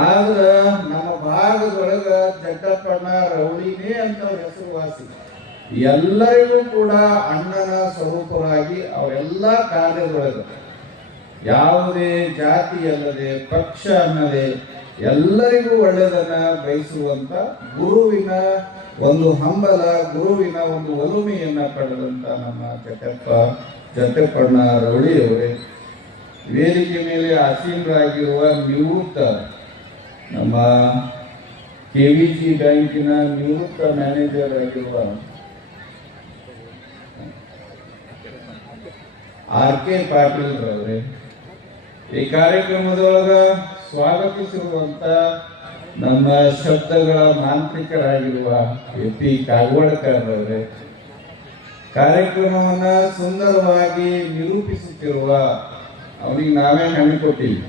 ಆದ್ರ ನಮ್ಮ ಭಾಗದೊಳಗ ಜಟ್ಟಪ್ಪಣ್ಣ ರೌಳಿನೇ ಅಂತ ಹೆಸರುವಾಸಿ. ಎಲ್ಲರಿಗೂ ಕೂಡ ಅಣ್ಣನ ಸ್ವರೂಪವಾಗಿ ಅವರೆಲ್ಲ ಕಾರ್ಯದೊಳಗ ಯಾವುದೇ ಜಾತಿ ಅಲ್ಲದೆ ಪಕ್ಷ ಅನ್ನದೆ ಎಲ್ಲರಿಗೂ ಒಳ್ಳೆಯದನ್ನ ಬಯಸುವಂತ ಗುರುವಿನ ಒಂದು ಹಂಬಲ, ಗುರುವಿನ ಒಂದು ಒಲುಮೆಯನ್ನ ಪಡೆದಂತ ನಮ್ಮ ಜಟ್ಟಪ್ಪಣ್ಣ ರೌಳಿಯವರೇ, ವೇದಿಕೆ ಮೇಲೆ ಆಸೀನರಾಗಿರುವ ನಿವೃತ್ತ ನಮ್ಮ KVG ಬ್ಯಾಂಕಿನ ನಿವೃತ್ತ ಮ್ಯಾನೇಜರ್ ಆಗಿರುವ RK ಪಾಟೀಲ್ ರವರೇ, ಈ ಕಾರ್ಯಕ್ರಮದೊಳಗ ಸ್ವಾಗತಿಸಿರುವಂತ ನಮ್ಮ ಶಬ್ದಗಳ ಮಾಂತ್ರಿಕರಾಗಿರುವ AP ಕಾಗವಾಡಕರ್ ಅವರೇ, ಕಾರ್ಯಕ್ರಮವನ್ನ ಸುಂದರವಾಗಿ ನಿರೂಪಿಸುತ್ತಿರುವ ಅವನಿಗೆ ನಾವೇ ಹಣ್ಣು ಕೊಟ್ಟಿವಿ,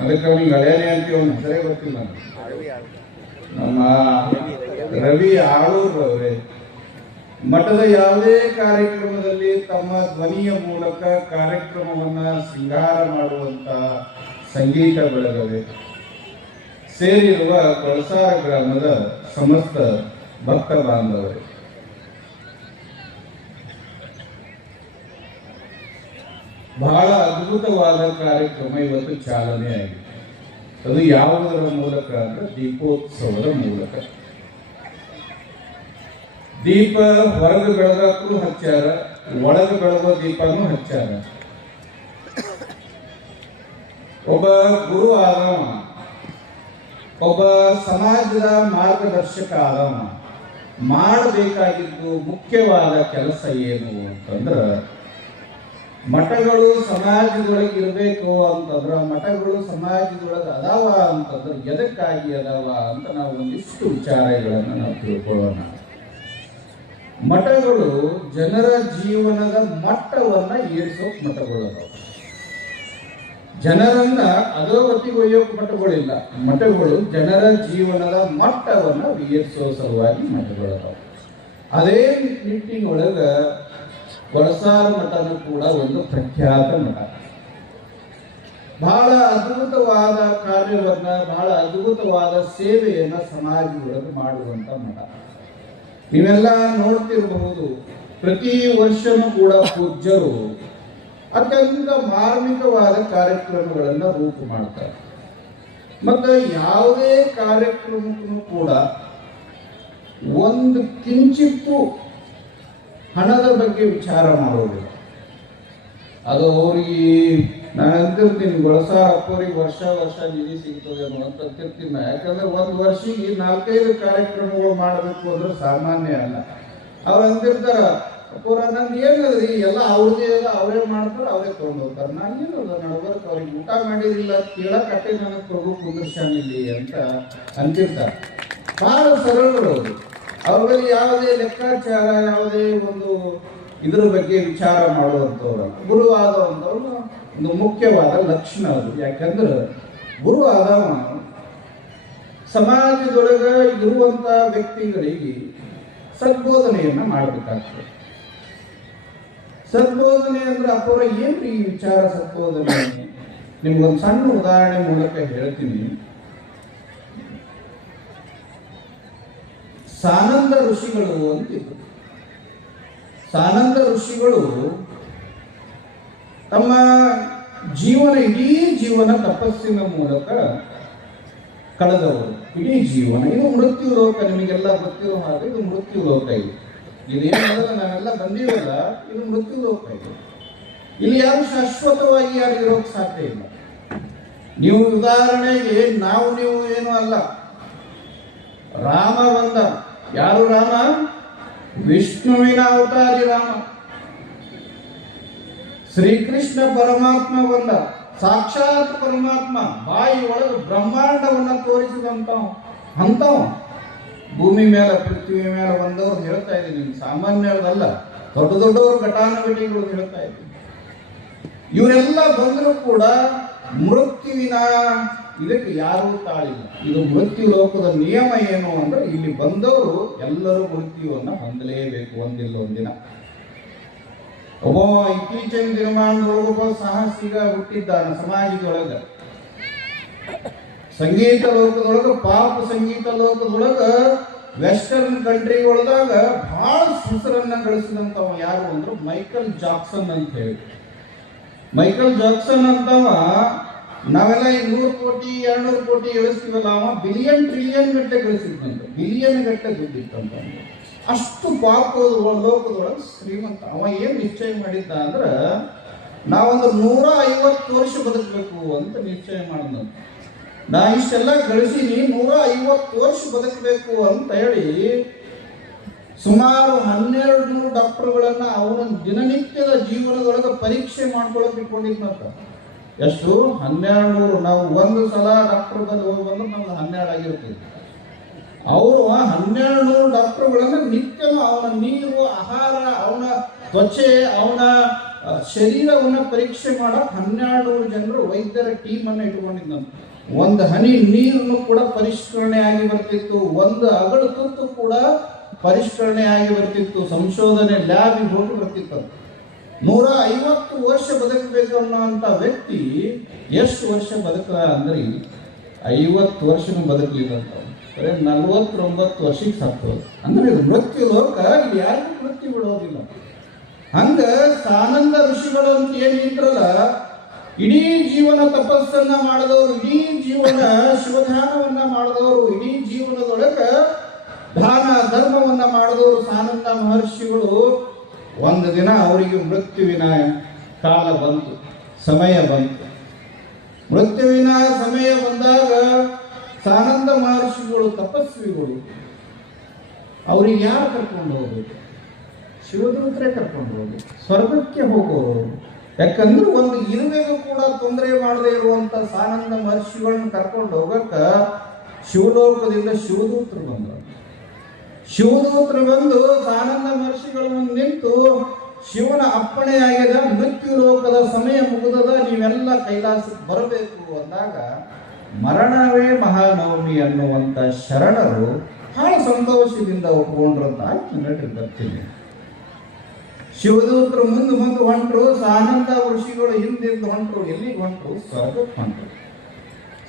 ಅದಕ್ಕೆ ಅವನಿಗೆ ಹಳೆಯನೇ ಅಂತೀವಿ, ಅವನ ಹೆಸರೇ ಗೊತ್ತಿಲ್ಲ ನಮ್ಮ ರವಿ ಆಳೂರ್ ಅವರೇ, ಮಠದ ಯಾವುದೇ ಕಾರ್ಯಕ್ರಮದಲ್ಲಿ ತಮ್ಮ ಧ್ವನಿಯ ಮೂಲಕ ಕಾರ್ಯಕ್ರಮವನ್ನ ಶೃಂಗಾರ ಮಾಡುವಂತ ಸಂಗೀತ ಬೆಳಗವೇ ಸೇರಿರುವ ಕೊಳಸಾರ ಗ್ರಾಮದ ಸಮಸ್ತ ಭಕ್ತ ಬಾಂಧವರೇ, ಬಹಳ ಅದ್ಭುತವಾದ ಕಾರ್ಯಕ್ರಮ ಇವತ್ತು ಚಾಲನೆ ಆಗಿದೆ. ಅದು ಯಾವುದರ ಮೂಲಕ ಅಂದ್ರೆ ದೀಪೋತ್ಸವದ ಮೂಲಕ. ದೀಪ ಹೊರಗೆ ಬೆಳಗಕ್ಕೂ ಹಚ್ಚಾರ, ಒಳಗೆ ಬೆಳಗೋ ದೀಪನೂ ಹಚ್ಚಾರ. ಒಬ್ಬ ಗುರು ಆದವ, ಒಬ್ಬ ಸಮಾಜದ ಮಾರ್ಗದರ್ಶಕ ಆದವ, ಮಾಡಬೇಕಾಗಿದ್ದು ಮುಖ್ಯವಾದ ಕೆಲಸ ಏನು ಅಂತಂದ್ರ ಮಠಗಳು ಸಮಾಜದೊಳಗೆ ಇರಬೇಕು ಅಂತಂದ್ರ, ಮಠಗಳು ಸಮಾಜದೊಳಗೆ ಅದಾವ ಅಂತಂದ್ರೆ ಎದಕ್ಕಾಗಿ ಅದಾವ ಅಂತ ನಾವು ಒಂದಿಷ್ಟು ವಿಚಾರಗಳನ್ನು ನಾವು ತಿಳ್ಕೊಳ್ಳೋಣ. ಮಠಗಳು ಜನರ ಜೀವನದ ಮಟ್ಟವನ್ನ ಏರಿಸೋಕ್ ಮಠಗಳು ಅದಾವ. ಜನರನ್ನ ಅಧೋಗತಿಗೆ ಒಯ್ಯೋಕ್ ಮಠಗಳಿಲ್ಲ. ಮಠಗಳು ಜನರ ಜೀವನದ ಮಟ್ಟವನ್ನ ಏರಿಸೋ ಸಲುವಾಗಿ ಮಠಗಳು ಅದಾವ. ಅದೇ ನಿಟ್ಟಿನೊಳಗ ಕೊಳಸಾರ ಮಠನೂ ಕೂಡ ಒಂದು ಪ್ರಖ್ಯಾತ ಮಠ. ಬಹಳ ಅದ್ಭುತವಾದ ಕಾರ್ಯವನ್ನ, ಬಹಳ ಅದ್ಭುತವಾದ ಸೇವೆಯನ್ನ ಸಮಾಜದೊಳಗೆ ಮಾಡುವಂತ ಮಠ. ನೀವೆಲ್ಲ ನೋಡ್ತಿರಬಹುದು, ಪ್ರತಿ ವರ್ಷನೂ ಕೂಡ ಪೂಜ್ಯರು ಅತ್ಯಂತ ಮಾರ್ಮಿಕವಾದ ಕಾರ್ಯಕ್ರಮಗಳನ್ನು ರೂಪು ಮಾಡ್ತಾರೆ. ಮತ್ತೆ ಯಾವುದೇ ಕಾರ್ಯಕ್ರಮಕ್ಕೂ ಕೂಡ ಒಂದು ಕಿಂಚಿತ್ತು ಹಣದ ಬಗ್ಗೆ ವಿಚಾರ ಮಾಡೋದಿಲ್ಲ. ಅದು ಅವ್ರಿಗೆ ನಾನು ಅಂತಿರ್ತೀನಿ, ಗೊಳಸಾರ ಅಪ್ಪವ್ರಿಗೆ ವರ್ಷ ನಿಧಿ ಸಿಗ್ತದೆ ಅಂತ ಅಂತಿರ್ತೀನಿ. ಯಾಕಂದ್ರೆ ಒಂದು ವರ್ಷಕ್ಕೆ 4-5 ಕಾರ್ಯಕ್ರಮಗಳು ಮಾಡಬೇಕು ಅಂದ್ರೆ ಸಾಮಾನ್ಯ ಅಲ್ಲ. ಅವ್ರು ಅಂತಿರ್ತಾರ, ಅಪ್ಪವ್ರ ನಂದು ಏನದ್ರಿ ಎಲ್ಲ ಅವ್ರದೇ ಅದ, ಅವರೇ ಮಾಡ್ತಾರೆ, ಅವರೇ ತೊಗೊಂಡು ಹೋಗ್ತಾರೆ. ನಾನೇನದ ನಡ್ಬರ್ಕ್ ಅವ್ರಿಗೆ ಊಟ ಮಾಡಿದಿಲ್ಲ ಕೇಳಕಟ್ಟೆ ನನಗೆ ಪ್ರಭು ಕುಂದ್ರಶಾನಿಲ್ಲಿ ಅಂತ ಅಂತಿರ್ತಾರೆ. ಬಹಳ ಸರಳರು ಅವರು. ಅವ್ರ ಬಳಿ ಯಾವುದೇ ಲೆಕ್ಕಾಚಾರ, ಯಾವುದೇ ಒಂದು ಇದ್ರ ಬಗ್ಗೆ ವಿಚಾರ ಮಾಡುವಂಥವ್ರು. ಗುರುವಾದವಂಥವ್ರು ಒಂದು ಮುಖ್ಯವಾದ ಲಕ್ಷಣ ಅದು. ಯಾಕಂದ್ರೆ ಗುರು ಆದವ ಸಮಾಜದೊಳಗ ಇರುವಂತ ವ್ಯಕ್ತಿಗಳಿಗೆ ಸದ್ಬೋಧನೆಯನ್ನ ಮಾಡಬೇಕಾಗ್ತದೆ. ಸದ್ಬೋಧನೆ ಅಂದ್ರೆ ಅಪ್ಪರ ಏನ್ರಿ ಈ ವಿಚಾರ ಸದ್ಬೋಧನೆ? ನಿಮ್ಗೊಂದು ಸಣ್ಣ ಉದಾಹರಣೆ ಮೂಲಕ ಹೇಳ್ತೀನಿ. ಸಾನಂದ ಋಷಿಗಳು ಅಂತಿದ್ರು. ಸಾನಂದ ಋಷಿಗಳು ತಮ್ಮ ಇಡೀ ಜೀವನ ತಪಸ್ಸಿನ ಮೂಲಕ ಕಳೆದವರು. ಇಡೀ ಜೀವನ ಇದು ಮೃತ್ಯು ಲೋಕ. ನಿಮಗೆಲ್ಲ ಗೊತ್ತಿರೋ ಹಾಗೆ ಇದು ಮೃತ್ಯು ಲೋಕ. ಇದೇನಲ್ಲ ನಾವೆಲ್ಲ ಬಂದಿವಲ್ಲ, ಇದು ಮೃತ್ಯು ಲೋಕ. ಇಲ್ಲಿ ಯಾರು ಶಾಶ್ವತವಾಗಿ ಯಾರು ಇರೋಕ್ ಸಾಧ್ಯ ಇಲ್ಲ. ನೀವು ಉದಾಹರಣೆಗೆ ನೀವು ಏನು ಅಲ್ಲ. ರಾಮ ಬಂದ. ಯಾರು ರಾಮ? ವಿಷ್ಣುವಿನ ಅವತಾರಿ ರಾಮ. ಶ್ರೀಕೃಷ್ಣ ಪರಮಾತ್ಮ ಬಂದ, ಸಾಕ್ಷಾತ್ ಪರಮಾತ್ಮ. ಬಾಯಿ ಒಳಗೆ ಬ್ರಹ್ಮಾಂಡವನ್ನ ತೋರಿಸಿದಂತವ ಭೂಮಿ ಮೇಲೆ, ಪೃಥ್ವಿ ಮೇಲೆ ಬಂದವ್ರು ಹೇಳ್ತಾ ಇದ್ದೀನಿ. ನಿಮ್ಗೆ ಸಾಮಾನ್ಯರದಲ್ಲ, ದೊಡ್ಡವರು ಘಟಾನುಘಟಿಗಳು ಹೇಳ್ತಾ ಇದ್ದೀನಿ. ಇವರೆಲ್ಲ ಬಂದರೂ ಕೂಡ ಮೃತ್ಯುವಿನ ಇದಕ್ಕೆ ಯಾರೂ ತಾಳಿಲ್ಲ. ಇದು ಮೃತ್ಯು ಲೋಕದ ನಿಯಮ ಏನು ಅಂದ್ರೆ, ಇಲ್ಲಿ ಬಂದವರು ಎಲ್ಲರೂ ಮೃತ್ಯುವನ್ನ ಹೊಂದಲೇಬೇಕು ಒಂದಿಲ್ಲ ಒಂದಿನ. ಒಬ್ಬ ಇತ್ತೀಚಿನ ದಿನಮಾನದೊಳಗೊಬ್ಬ ಸಾಹಸಿಗ ಹುಟ್ಟಿದ್ದಾನೆ ಸಮಾಜದೊಳಗ. ಸಂಗೀತ ಲೋಕದೊಳಗೆ ಪಾಪ್ ಸಂಗೀತ ಲೋಕದೊಳಗೆ ವೆಸ್ಟರ್ನ್ ಕಂಟ್ರಿ ಒಳದಾಗ ಬಹಳ ಹೆಸರನ್ನ ಗಳಿಸಿದಂಥವ ಯಾರು ಅಂದ್ರೆ ಮೈಕಲ್ ಜಾಕ್ಸನ್ ಅಂತ ಹೇಳಿ. ಮೈಕಲ್ ಜಾಕ್ಸನ್ ಅಂತವ ನಾವೆಲ್ಲ 100 ಕೋಟಿ 200 ಕೋಟಿ ಗಳಿಸ್ತೀವಲ್ಲ, ಅವ billion trillion Gatte ಗಳಿಸಿದ್ದಂತ, billion Gatte ದುಡ್ಡಿತ್ತಂತ. ಅಷ್ಟು ಪಾಪ ಲೋಕದೊಳಗೆ ಶ್ರೀಮಂತ. ಅವ ಏನ್ ನಿಶ್ಚಯ ಮಾಡಿದ್ದ ಅಂದ್ರೆ ನಾವೊಂದು 150 ವರ್ಷ ಬದುಕಬೇಕು ಅಂತ ನಿಶ್ಚಯ ಮಾಡಿದಂತ. ನಾ ಇಷ್ಟೆಲ್ಲ ಗಳಿಸೀನಿ, 150 ವರ್ಷ ಬದುಕಬೇಕು ಅಂತ ಹೇಳಿ ಸುಮಾರು 1200 ಡಾಕ್ಟರ್ಗಳನ್ನ ಅವನ ದಿನನಿತ್ಯದ ಜೀವನದೊಳಗೆ ಪರೀಕ್ಷೆ ಮಾಡ್ಕೊಳಕ್ ಇಟ್ಕೊಂಡಿದ್ನಂತ. ಎಷ್ಟು? 1200. ನಾವು ಒಂದು ಸಲ ಡಾಕ್ಟರ್ ಬಂದು ಹೋಗಿ ಬಂದ್ರೆ ನಮ್ಗೆ 12 ಆಗಿರ್ತದೆ. ಅವರು 1200 ಡಾಕ್ಟರ್ಗಳನ್ನ ನಿತ್ಯನೂ ಅವನ ನೀರು, ಆಹಾರ, ಅವನ ತ್ವಚೆ, ಅವನ ಶರೀರವನ್ನ ಪರೀಕ್ಷೆ ಮಾಡಕ್ 1200 ಜನರು ವೈದ್ಯರ ಟೀಮ್ ಅನ್ನ ಇಟ್ಕೊಂಡಿದ್ದಂತ. ಒಂದು ಹನಿ ನೀರನ್ನು ಕೂಡ ಪರಿಷ್ಕರಣೆ ಆಗಿ ಬರ್ತಿತ್ತು, ಒಂದು ಅಗಳು ತುತ್ತು ಕೂಡ ಪರಿಷ್ಕರಣೆ ಆಗಿ ಬರ್ತಿತ್ತು, ಸಂಶೋಧನೆ ಲ್ಯಾಬಿಗೆ ಹೋಗಿ ಬರ್ತಿತ್ತು. 150 ವರ್ಷ ಬದುಕಬೇಕು ಅನ್ನೋಂಥ ವ್ಯಕ್ತಿ ಎಷ್ಟು ವರ್ಷ ಬದುಕ ಅಂದ್ರೆ 50 ವರ್ಷನೂ ಬದುಕಲಿಕ್ಕಂತ 49 ವರ್ಷಕ್ಕೆ ಸತ್ತೋದು. ಅಂದ್ರೆ ಇದು ಮೃತ್ಯು ಲೋಕ, ಇಲ್ಲಿ ಯಾರಿಗೂ ಮೃತ್ಯು ಬಿಡೋದಿಲ್ಲ. ಹಂಗ ಸಾನಂದ ಋಷಿಗಳು ಅಂತ ಏನಿದ್ರಲ್ಲ, ಇಡೀ ಜೀವನ ತಪಸ್ಸನ್ನ ಮಾಡಿದವರು, ಇಡೀ ಜೀವನ ಶಿವಧ್ಯಾನವನ್ನ ಮಾಡಿದವರು, ಇಡೀ ಜೀವನದೊಳಗ ದಾನ ಧರ್ಮವನ್ನ ಮಾಡಿದವರು ಸಾನಂದ ಮಹರ್ಷಿಗಳು. ಒಂದು ದಿನ ಅವರಿಗೆ ಮೃತ್ಯುವಿನ ಕಾಲ ಬಂತು, ಸಮಯ ಬಂತು. ಮೃತ್ಯುವಿನ ಸಮಯ ಬಂದಾಗ ಸಾನಂದ ಮಹರ್ಷಿಗಳು ತಪಸ್ವಿಗಳು, ಅವ್ರಿಗೆ ಯಾರು ಕರ್ಕೊಂಡು ಹೋಗ್ಬೇಕು? ಶಿವದೂತರೇ ಕರ್ಕೊಂಡು ಹೋಗಿ ಸ್ವರ್ಗಕ್ಕೆ ಹೋಗೋರು. ಯಾಕಂದ್ರೆ ಒಂದು ಇರುವೆಗೂ ಕೂಡ ತೊಂದರೆ ಮಾಡದೇ ಇರುವಂತ ಸಾನಂದ ಮಹರ್ಷಿಗಳನ್ನ ಕರ್ಕೊಂಡು ಹೋಗಕ್ಕ ಶಿವಲೋಕದಿಂದ ಶಿವದೂತರು ಬಂದರು. ಶಿವದೂತರು ಬಂದು ಸಾನಂದ ಮಹರ್ಷಿಗಳ ಮುಂದೆ ನಿಂತು, ಶಿವನ ಅಪ್ಪಣೆ ಆಗ್ಯದ, ಮೃತ್ಯು ಲೋಕದ ಸಮಯ ಮುಗಿದದ, ನೀವೆಲ್ಲ ಕೈಲಾಸಕ್ಕೆ ಬರಬೇಕು ಅಂದಾಗ ಮರಣವೇ ಮಹಾನವಮಿ ಅನ್ನುವಂತ ಶರಣರು ಬಹಳ ಸಂತೋಷದಿಂದ ಒಪ್ಪಿಕೊಂಡ್ರಂತ. ಆಯ್ತು ನಡ್ರಿ ಬರ್ತೀನಿ. ಶಿವದೂತರು ಮುಂದೆ ಹೊಂಟ್ರು, ಸಾನಂದ ಋಷಿಗಳು ಹಿಂದಿಂದ ಹೊಂಟ್ರು. ಎಲ್ಲಿಗೆ ಹೊಂಟ್ರು? ಸ್ವರ್ಗಕ್ಕೆ ಹೊಂಟ್ರು.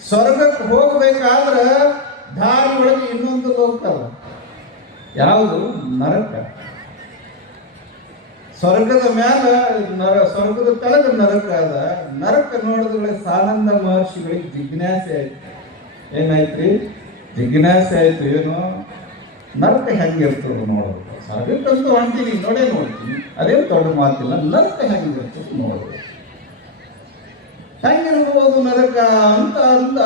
ಸ್ವರ್ಗಕ್ಕೆ ಹೋಗ್ಬೇಕಾದ್ರೆ ದಾರಿ ಒಳಗೆ ಇನ್ನೊಂದು ಲೋಕ, ಯಾವುದು? ನರಕ. ಸ್ವರ್ಗದ ಮ್ಯಾಲ ಸ್ವರ್ಗದ ಕೆಳಗೆ ನರಕ ಅದ. ನರಕ ನೋಡಿದ್ರೆ ಸಾನಂದ ಮಹರ್ಷಿಗಳಿಗೆ ಜಿಜ್ಞಾಸೆ ಆಯ್ತು. ಏನಾಯ್ತ್ರಿ? ಜಿಜ್ಞಾಸೆ ಆಯ್ತು. ಏನು ನರಕ ಹೆಂಗಿರ್ತದೆ ನೋಡೋದು. ಸ್ವರ್ಗಕ್ಕಂತೂ ಹೊಂಟೀನಿ, ನೋಡ್ತೀನಿ, ಅದೇನು ದೊಡ್ಡ ಮಾತಿಲ್ಲ. ನರಕ ಹೆಂಗಿರ್ತದೆ ನೋಡೋದು, ಹೆಂಗಿರ್ಬೋದು ನರಕ ಅಂತ ಅಂದ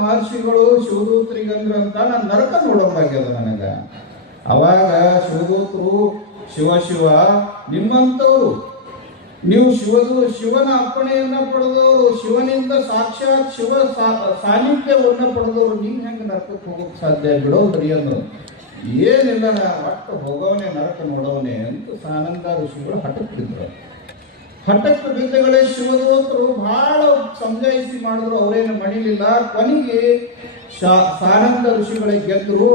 ಮಹರ್ಷಿಗಳು ಶಿವದೂತರಿಗಂದ್ರ ಅಂತ, ನಾನು ನರಕ ನೋಡೋಕ್ಕಾಗ್ಯದ ನನಗ. ಅವಾಗ ಶಿವದೂತರು, ಶಿವ ನಿಮ್ಮಂಥವ್ರು, ನೀವು ಶಿವನ ಅಪ್ಪಣೆಯನ್ನ ಪಡೆದವರು, ಶಿವನಿಂದ ಸಾಕ್ಷಾತ್ ಶಿವ ಸಾನ್ನಿಧ್ಯವನ್ನ ಪಡೆದವರು, ನೀವು ಹೆಂಗೆ ನರಕಕ್ಕೆ ಹೋಗೋಕೆ ಸಾಧ್ಯ? ಬಿಡೋದ್ರಿ ಅಂದ್ರು. ಏನಿಲ್ಲ, ಒಟ್ಟು ಹೋಗೋವನೇ ನರಕ ನೋಡೋವನೇ ಅಂತ ಸಾನಂದ ಋಷಿಗಳು ಹಠಕ್ಕೆ ಬಿದ್ದರು. ಹಠಕ್ಕೆ ಬಿದ್ದಗಳೇ ಶಿವದೂತರು ಬಹಳ ಸಮಜಾಯಿಸಿ ಮಾಡಿದ್ರು, ಅವರೇನು ಮಡಿಲಿಲ್ಲ. ಕೊನೆಗೆ ಸಾನಂದ ಋಷಿಗಳಿಗೆ ಗೆದ್ರು.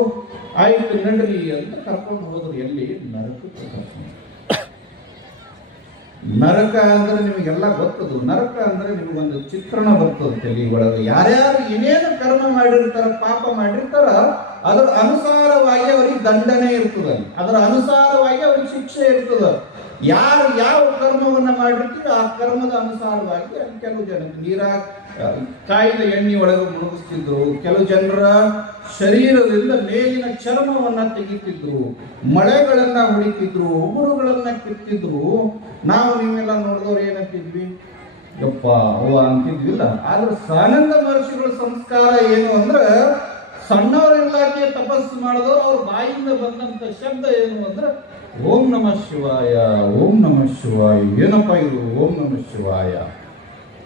ಆಯ್ತು ನಡ್ರಿ ಅಂತ ಕರ್ಕೊಂಡು ಹೋದ್ರು. ಎಲ್ಲಿ? ನರಕಕ್ಕೆ ಕರ್ಕೊಂಡು. ನರಕ ಅಂದ್ರೆ ನಿಮಗೆಲ್ಲ ಗೊತ್ತದು. ನರಕ ಅಂದ್ರೆ ನಿಮಗೊಂದು ಚಿತ್ರಣ ಬರ್ತದೆ ತಲೆ ಒಳಗೆ. ಯಾರ್ಯಾರು ಏನೇನು ಕರ್ಮ ಮಾಡಿರ್ತಾರ, ಪಾಪ ಮಾಡಿರ್ತಾರ, ಅದರ ಅನುಸಾರವಾಗಿ ಅವ್ರಿಗೆ ದಂಡನೆ ಇರ್ತದೆ, ಅದರ ಅನುಸಾರವಾಗಿ ಅವ್ರಿಗೆ ಶಿಕ್ಷೆ ಇರ್ತದೆ. ಯಾರು ಯಾವ ಕರ್ಮವನ್ನ ಮಾಡಿರ್ತೀವಿ ಆ ಕರ್ಮದ ಅನುಸಾರವಾಗಿ ಕೆಲವು ಜನಕ್ಕೆ ನೀರ ಕಾಯಿದ ಎಣ್ಣೆ ಒಳಗೆ ಮುಳುಗಿಸ್ತಿದ್ರು, ಕೆಲವು ಜನರ ಶರೀರದಿಂದ ಮೇಲಿನ ಚರ್ಮವನ್ನ ತೆಗಿತಿದ್ರು, ಮಳೆಗಳನ್ನ ಹೊಡಿತಿದ್ರು, ಉಗುರುಗಳನ್ನ ಕಿತ್ತಿದ್ರು. ನಾವು ನೀವೆಲ್ಲ ನೋಡಿದವ್ರು ಏನಂತಿದ್ವಿ? ಯಪ್ಪ ಅವ್ವ ಅಂತಿದ್ವಿಲ್ಲ. ಆದ್ರೆ ಸಾನಂದ ಮಹರ್ಷಿಗಳ ಸಂಸ್ಕಾರ ಏನು ಅಂದ್ರೆ, ಸಣ್ಣವರಿಲ್ಲಾಕೆ ತಪಸ್ಸು ಮಾಡಿದವರು ಅವ್ರ ಬಾಯಿಂದ ಬಂದಂತ ಶಬ್ದ ಏನು ಅಂದ್ರೆ ಓಂ ನಮಃ ಶಿವಾಯ, ಓಂ ನಮಃ ಶಿವಾಯ. ಏನಪ್ಪ ಇದು ಓಂ ನಮಃ ಶಿವಾಯ?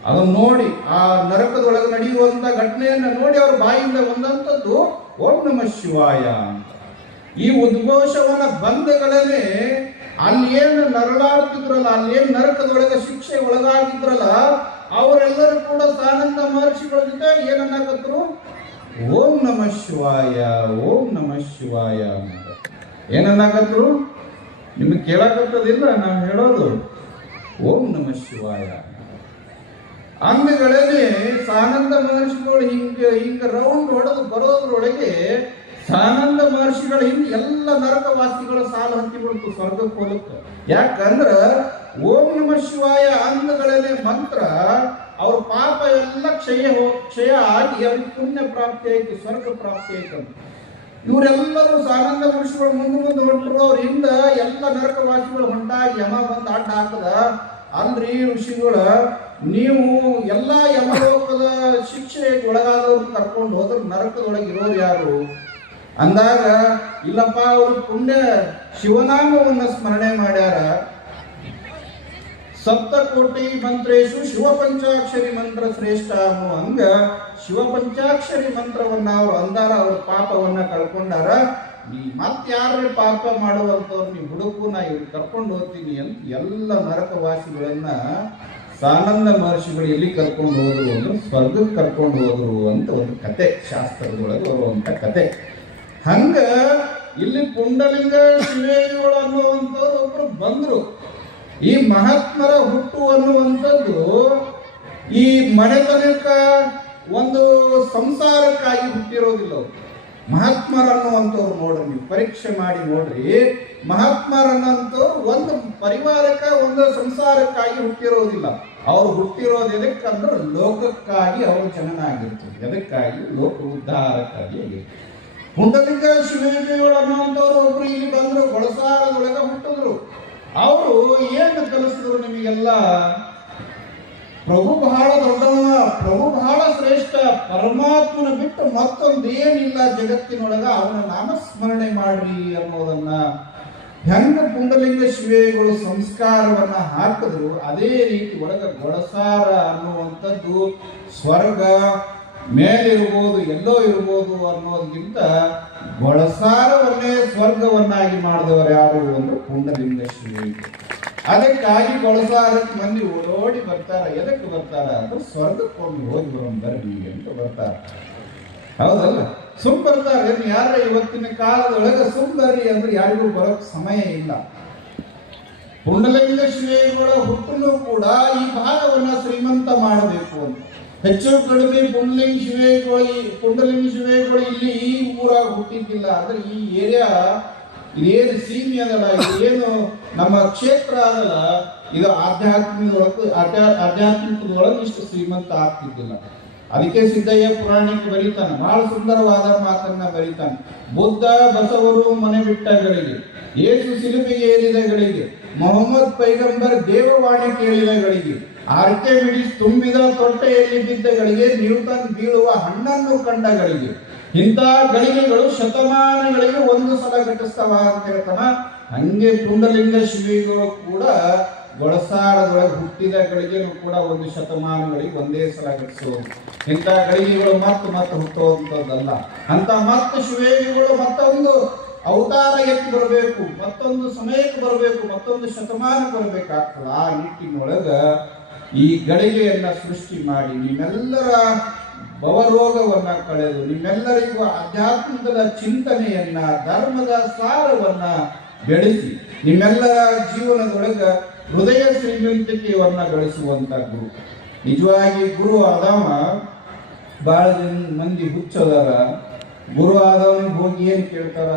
ಅದನ್ನು ನೋಡಿ, ಆ ನರಕದೊಳಗೆ ನಡೆಯುವಂತ ಘಟನೆಯನ್ನ ನೋಡಿ ಅವ್ರ ಬಾಯಿಂದ ಬಂದಂಥದ್ದು ಓಂ ನಮಃ ಶಿವಾಯ ಅಂತ. ಈ ಉದ್ಘೋಷವನ್ನ ಬಂದಗಳನ್ನೇ ಅಲ್ಲಿ ಏನು ನರಳಾಡ್ತಿದ್ರಲ್ಲ, ಅಲ್ಲಿ ಏನು ನರಕದೊಳಗೆ ಶಿಕ್ಷೆ ಒಳಗಾಗಿದ್ರಲ್ಲ, ಅವರೆಲ್ಲರೂ ಕೂಡ ಸಾನಂದ ಮಹರ್ಷಿಗಳ ಜೊತೆ ಏನನ್ನಾಕತ್ರು? ಓಂ ನಮಃ ಶಿವಾಯ, ಓಂ ನಮಃ ಶಿವಾಯ ಅಂತ ಏನನ್ನಾಕತ್ರು? ನಿಮಗೆ ಕೇಳಾಕತ್ತದಿಲ್ಲ ನಾವು ಹೇಳೋದು? ಓಂ ನಮಃ ಶಿವಾಯ. ಅಂಗಗಳಲ್ಲಿ ಸಾನಂದ ಮಹರ್ಷಿಗಳು ಹಿಂಗ ರೌಂಡ್ ಹೊಡೆದು ಬರೋದ್ರೊಳಗೆ ಸಾನಂದ ಮಹರ್ಷಿಗಳ ಹಿಂದೆ ಎಲ್ಲ ನರಕವಾಸಿಗಳ ಸಾಲು ಹತ್ತಿ ಬಿಡ್ತು ಸ್ವರ್ಗಕ್ಕೆ ಹೋಲಕ್ಕೆ. ಯಾಕಂದ್ರ ಓಂ ನಮ ಶಿವಾಯ ಅಂಗಗಳೇ ಮಂತ್ರ ಅವ್ರ ಪಾಪ ಎಲ್ಲ ಕ್ಷಯ ಆಗಿ ಅವ್ರಿಗೆ ಪುಣ್ಯ ಪ್ರಾಪ್ತಿ ಆಯ್ತು, ಸ್ವರ್ಗ ಪ್ರಾಪ್ತಿ ಆಯ್ತು ಅಂತ. ಇವರೆಲ್ಲರೂ ಸಾನಂದ ಮಹರ್ಷಿಗಳು ಮುಂದೆ ಹೊಂಟರು. ಅವ್ರ ಹಿಂದ ಎಲ್ಲ ನರಕವಾಸಿಗಳು ಹೊಂಟಾಗಿ ಯಮ ಬಂದು ಅಡ್ಡ ಹಾಕದ, ಅಲ್ರಿ ಋಷಿಗಳ ನೀವು ಎಲ್ಲಾ ಯಮಲೋಕದ ಶಿಕ್ಷೆಗೆ ಒಳಗಾದವ್ರು ಕರ್ಕೊಂಡು ಹೋದ್ರೆ ನರಕದೊಳಗೆ ಇರೋರು ಯಾರು ಅಂದಾಗ, ಇಲ್ಲಪ್ಪ ಅವರು ಪುಣ್ಯ ಶಿವನಾಮವನ್ನು ಸ್ಮರಣೆ ಮಾಡ್ಯಾರ. ಸಪ್ತಕೋಟಿ ಮಂತ್ರೇಶು ಶಿವ ಪಂಚಾಕ್ಷರಿ ಮಂತ್ರ ಶ್ರೇಷ್ಠ ಅನ್ನೋ ಹಂಗ ಶಿವ ಪಂಚಾಕ್ಷರಿ ಮಂತ್ರವನ್ನ ಅವ್ರು ಅಂದಾರ, ಅವ್ರ ಪಾಪವನ್ನ ಕಳ್ಕೊಂಡಾರ. ನೀ ಮತ್ತಾರ್ರಿ ಪಾಪ ಮಾಡುವಂತವ್ರು ನೀವು ಹುಡುಕು, ನಾ ಇವ್ರು ಕರ್ಕೊಂಡು ಹೋಗ್ತೀನಿ ಅಂತ ಎಲ್ಲ ನರಕವಾಸಿಗಳನ್ನ ಸಾನಂದ ಮಹರ್ಷಿಗಳು ಎಲ್ಲಿ ಕರ್ಕೊಂಡು ಹೋದ್ರು ಅಂದ್ರೆ ಸ್ವರ್ಗಕ್ಕೆ ಕರ್ಕೊಂಡು ಹೋದ್ರು ಅಂತ ಒಂದು ಕತೆ, ಶಾಸ್ತ್ರದೊಳಗೆ ಬರುವಂತ ಕತೆ. ಹಂಗ ಇಲ್ಲಿ ಪುಂಡಲಿಂಗ ಶಿವೇಜಿಗಳು ಅನ್ನುವಂಥವ್ರು ಒಬ್ರು ಬಂದ್ರು. ಈ ಮಹಾತ್ಮರ ಹುಟ್ಟು ಅನ್ನುವಂಥದ್ದು ಈ ಮನೆತನಕ್ಕ ಒಂದು ಸಂಸಾರಕ್ಕಾಗಿ ಹುಟ್ಟಿರೋದಿಲ್ಲ. ಮಹಾತ್ಮರನ್ನುವಂಥವ್ರು ನೋಡ್ರಿ, ನೀವು ಪರೀಕ್ಷೆ ಮಾಡಿ ನೋಡ್ರಿ, ಮಹಾತ್ಮರನ್ನಂಥವ್ರು ಒಂದು ಪರಿವಾರಕ್ಕೆ ಒಂದು ಸಂಸಾರಕ್ಕಾಗಿ ಹುಟ್ಟಿರೋದಿಲ್ಲ. ಅವ್ರು ಹುಟ್ಟಿರೋದು ಎದಕ್ಕಂದ್ರೆ ಲೋಕಕ್ಕಾಗಿ ಅವರು ಜನನ ಆಗಿರ್ತದೆ. ಎದಕ್ಕಾಗಿ? ಲೋಕ ಉದ್ಧಾರಕ್ಕಾಗಿ ಆಗಿರ್ತದೆ. ಪುಂಡಲಿಂಗ ಶಿವೇಜಿಗಳು ಅನ್ನುವಂಥವ್ರು ಒಬ್ರು ಇಲ್ಲಿ ಬಂದ್ರು, ಗೊಳಸಾರದೊಳಗೆ ಹುಟ್ಟಿದ್ರು. ಅವರು ಏನು ಕಲಿಸಿದ್ರು ನಿಮಗೆಲ್ಲ? ಪ್ರಭು ಬಹಳ ದೊಡ್ಡವ, ಪ್ರಭು ಬಹಳ ಶ್ರೇಷ್ಠ, ಪರಮಾತ್ಮನ ಬಿಟ್ಟು ಮತ್ತೊಂದೇನಿಲ್ಲ ಜಗತ್ತಿನೊಳಗ, ಅವನ ನಾಮಸ್ಮರಣೆ ಮಾಡ್ರಿ ಅನ್ನೋದನ್ನ ಹೆಂಗ ಪುಂಡಲಿಂಗ ಶಿವೇಗಳು ಸಂಸ್ಕಾರವನ್ನ ಹಾಕಿದ್ರು, ಅದೇ ರೀತಿ ಒಳಗ ಗೊಳಸಾರ ಅನ್ನುವಂಥದ್ದು ಸ್ವರ್ಗ ಮೇಲಿರ್ಬೋದು ಎಲ್ಲೋ ಇರ್ಬೋದು ಅನ್ನೋದಕ್ಕಿಂತ ಗೊಳಸಾರವನ್ನೇ ಸ್ವರ್ಗವನ್ನಾಗಿ ಮಾಡಿದವರು ಯಾರು ಅಂದ್ರೆ ಪುಂಡಲಿಂಗ ಶಿವೇಗಳು. ಅದಕ್ಕಾಗಿ ಗೊಳಸಾರಕ್ಕೆ ಮಂದಿ ಓಡೋಡಿ ಬರ್ತಾರ. ಎದಕ್ಕೆ ಬರ್ತಾರ ಅಂದ್ರೆ ಸ್ವರ್ಗಕ್ಕೊಂದು ಹೋಗಿ ಬರೋಣ ಬರ್ರಿ ಅಂತ ಬರ್ತಾರ. ಹೌದಲ್ಲ? ಸುಮ್ ಬರ್ತಾರೆ. ಯಾರ ಇವತ್ತಿನ ಕಾಲದೊಳಗೆ ಸುಮ್ ಬರ್ರಿ ಅಂದ್ರೆ ಯಾರಿಗೂ ಬರೋಕ್ ಸಮಯ ಇಲ್ಲ. ಪುಂಡಲಿಂಗ ಶಿವೇಗಳ ಹುಟ್ಟಲು ಕೂಡ ಈ ಭಾಗವನ್ನ ಶ್ರೀಮಂತ ಮಾಡಬೇಕು ಅಂತ. ಹೆಚ್ಚು ಕಡಿಮೆ ಪುಂಡಲಿಂಗ ಶಿವೇಗಳು ಇಲ್ಲಿ ಈ ಊರಾಗ ಹುಟ್ಟಿದ್ದಿಲ್ಲ. ಅಂದ್ರೆ ಈ ಏರಿಯಾ ಇದೇನು ಸೀಮೆ ಅದಲ್ಲ, ಇದೇನು ನಮ್ಮ ಕ್ಷೇತ್ರ ಅದಲ್ಲ, ಇದು ಆಧ್ಯಾತ್ಮಿಕದೊಳಗೆ ಇಷ್ಟು ಶ್ರೀಮಂತ ಆಗ್ತಿದ್ದಿಲ್ಲ. ಅದಕ್ಕೆ ಸಿದ್ದಯ್ಯ ಪುರಾಣಕ್ಕೆ ಬರೀತಾನೆ, ಬಹಳ ಸುಂದರವಾದ ಮಾತನ್ನ ಬರೀತಾನೆ. ಬುದ್ಧ ಬಸವರು ಮನೆ ಬಿಟ್ಟಗಳಿಗೆ, ಯೇಸು ಸಿಲುಬೆಗೆ ಏರಿದಗಳಿಗೆ, ಮೊಹಮ್ಮದ್ ಪೈಗಂಬರ್ ದೇವವಾಣಿ ಕೇಳಿದಗಳಿಗೆ, ಆರ್ಕಿಮಿಡೀಸ್ ತುಂಬಿದ ತೊಟ್ಟೆಯಲ್ಲಿ ಬಿದ್ದಗಳಿಗೆ, ನ್ಯೂಟನ್ ಬೀಳುವ ಹಣ್ಣನ್ನು ಕಂಡಗಳಿಗೆ, ಇಂಥ ಗಳಿಗೆಗಳು ಶತಮಾನಗಳಿಗೆ ಒಂದು ಸಲ ಘಟಿಸ್ತವ ಅಂತ ಹೇಳ್ತಾನ. ಹಂಗೆ ಪುಂಡಲಿಂಗ ಶಿವಿಗಳು ಕೂಡ ಗೊಳಸಾರದೊಳಗೆ ಹುಟ್ಟಿದ ಗಳಿಗೆನೂ ಕೂಡ ಒಂದು ಶತಮಾನಗಳಿಗೆ ಒಂದೇ ಸಲ ಘಟಿಸೋದು. ಇಂಥ ಗಳಿಗೆಗಳು ಮತ್ತೆ ಹುಟ್ಟುವಂಥದ್ದಲ್ಲ. ಅಂತ ಮತ್ತೆ ಶಿವೇಜಿಗಳು ಮತ್ತೊಂದು ಅವತಾರ ಎತ್ತಿ ಬರಬೇಕು, ಮತ್ತೊಂದು ಸಮಯಕ್ಕೆ ಬರಬೇಕು, ಮತ್ತೊಂದು ಶತಮಾನ ಬರಬೇಕಾಗ್ತದೆ. ಆ ನಿಟ್ಟಿನೊಳಗ ಈ ಗಳಿಗೆಯನ್ನ ಸೃಷ್ಟಿ ಮಾಡಿ ನಿಮ್ಮೆಲ್ಲರ ಭವರೋಗವನ್ನ ಕಳೆದು ನಿಮ್ಮೆಲ್ಲರಿಗೂ ಆಧ್ಯಾತ್ಮಿಕದ ಚಿಂತನೆಯನ್ನ, ಧರ್ಮದ ಸಾರವನ್ನ ಬೆಳೆಸಿ ನಿಮ್ಮೆಲ್ಲರ ಜೀವನದೊಳಗ ಹೃದಯ ಶ್ರೀಮಂತಿಕೆಯನ್ನ ಬೆಳೆಸುವಂತ ಗುರು. ನಿಜವಾಗಿ ಗುರು ಆದವ ಬಹಳ ಮಂದಿ ಹುಚ್ಚದಾರ. ಗುರು ಆದವನಿಗೆ ಹೋಗಿ ಏನ್ ಕೇಳ್ತಾರ?